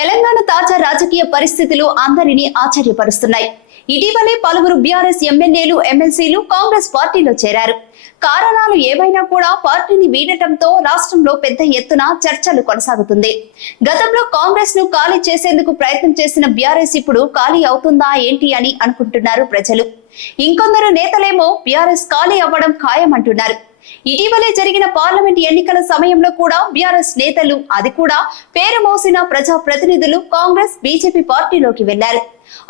తెలంగాణ తాజా రాజకీయ పరిస్థితులు అందరినీ ఆశ్చర్యపరుస్తున్నాయి. ఇటీవలే పలువురు బీఆర్ఎస్ ఎమ్మెల్యేలు ఎమ్మెల్సీలు కాంగ్రెస్ పార్టీలో చేరారు. కారణాలు ఏవైనా కూడా పార్టీని వీడటంతో రాష్ట్రంలో పెద్ద ఎత్తున చర్చలు కొనసాగుతుంది. గతంలో కాంగ్రెస్ను ఖాళీ చేసేందుకు ప్రయత్నం చేసిన బీఆర్ఎస్ ఇప్పుడు ఖాళీ అవుతుందా ఏంటి అని అనుకుంటున్నారు ప్రజలు. ఇంకొందరు నేతలేమో బీఆర్ఎస్ ఖాళీ అవ్వడం ఖాయమంటున్నారు. ఇటీవలే జరిగిన పార్లమెంట్ ఎన్నికల సమయంలో కూడా బీఆర్ఎస్ నేతలు అది కూడా పేరు మోసిన ప్రజా ప్రతినిధులు కాంగ్రెస్ బీజేపీ పార్టీలోకి వెళ్ళారు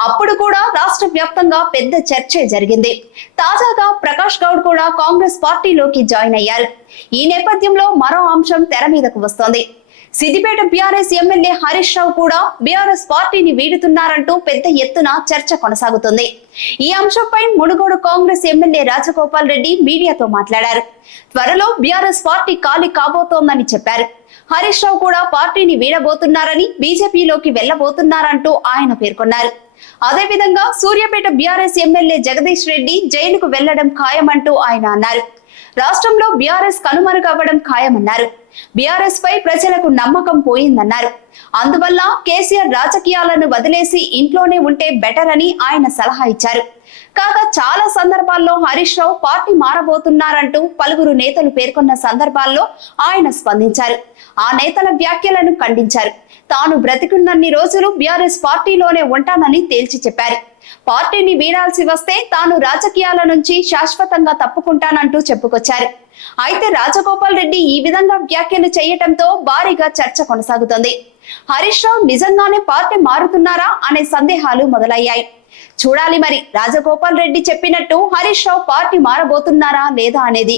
అప్పుడు కూడా రాష్ట్ర వ్యాప్తంగా పెద్ద చర్చే జరిగింది. తాజాగా ప్రకాష్ గౌడ్ కూడా కాంగ్రెస్ పార్టీలోకి జాయిన్ అయ్యారు. ఈ నేపథ్యంలో మరో అంశం తెర మీదకు వస్తోంది. సిద్దిపేట బీఆర్ఎస్ ఎమ్మెల్యే హరీష్ రావు కూడా బీఆర్ఎస్ పార్టీని వీడుతున్నారంటూ పెద్ద ఎత్తున చర్చ కొనసాగుతుంది. ఈ అంశంపై మునుగోడు కాంగ్రెస్ ఎమ్మెల్యే రాజగోపాల్ రెడ్డి మీడియాతో మాట్లాడారు. త్వరలో బీఆర్ఎస్ పార్టీ ఖాళీ కాబోతోందని చెప్పారు. హరీష్ రావు కూడా పార్టీని వీడబోతున్నారని బీజేపీలోకి వెళ్ళబోతున్నారంటూ ఆయన పేర్కొన్నారు. అదేవిధంగా సూర్యాపేట బీఆర్ఎస్ ఎమ్మెల్యే జగదీష్ రెడ్డి జైలుకు వెళ్ళడం ఖాయమంటూ ఆయన అన్నారు. రాష్ట్రంలో బీఆర్ఎస్ కనుమరుగవ్వడం ఖాయమన్నారు. బీఆర్ఎస్ పై ప్రజలకు నమ్మకం పోయిందన్నారు. అందువల్ల కేసీఆర్ రాజకీయాలను వదిలేసి ఇంట్లోనే ఉంటే బెటర్ అని ఆయన సలహా ఇచ్చారు. కాగా చాలా సందర్భాల్లో హరీష్ రావు పార్టీ మారబోతున్నారంటూ పలువురు నేతలు పేర్కొన్న సందర్భాల్లో ఆయన స్పందించారు. ఆ నేతల వ్యాఖ్యలను ఖండించారు. తాను బ్రతికున్నన్ని రోజులు బీఆర్ఎస్ పార్టీలోనే ఉంటానని తేల్చి చెప్పారు. పార్టీని వీడాల్సి వస్తే తాను రాజకీయాల నుంచి శాశ్వతంగా తప్పుకుంటానంటూ చెప్పుకొచ్చారు. అయితే రాజగోపాల్ రెడ్డి ఈ విధంగా వ్యాఖ్యలు చేయటంతో భారీగా చర్చ కొనసాగుతోంది. హరీష్ రావు నిజంగానే పార్టీ మారుతున్నారా అనే సందేహాలు మొదలయ్యాయి. చూడాలి మరి రాజగోపాల్ రెడ్డి చెప్పినట్టు హరీష్ రావు పార్టీ మారబోతున్నారా లేదా అనేది.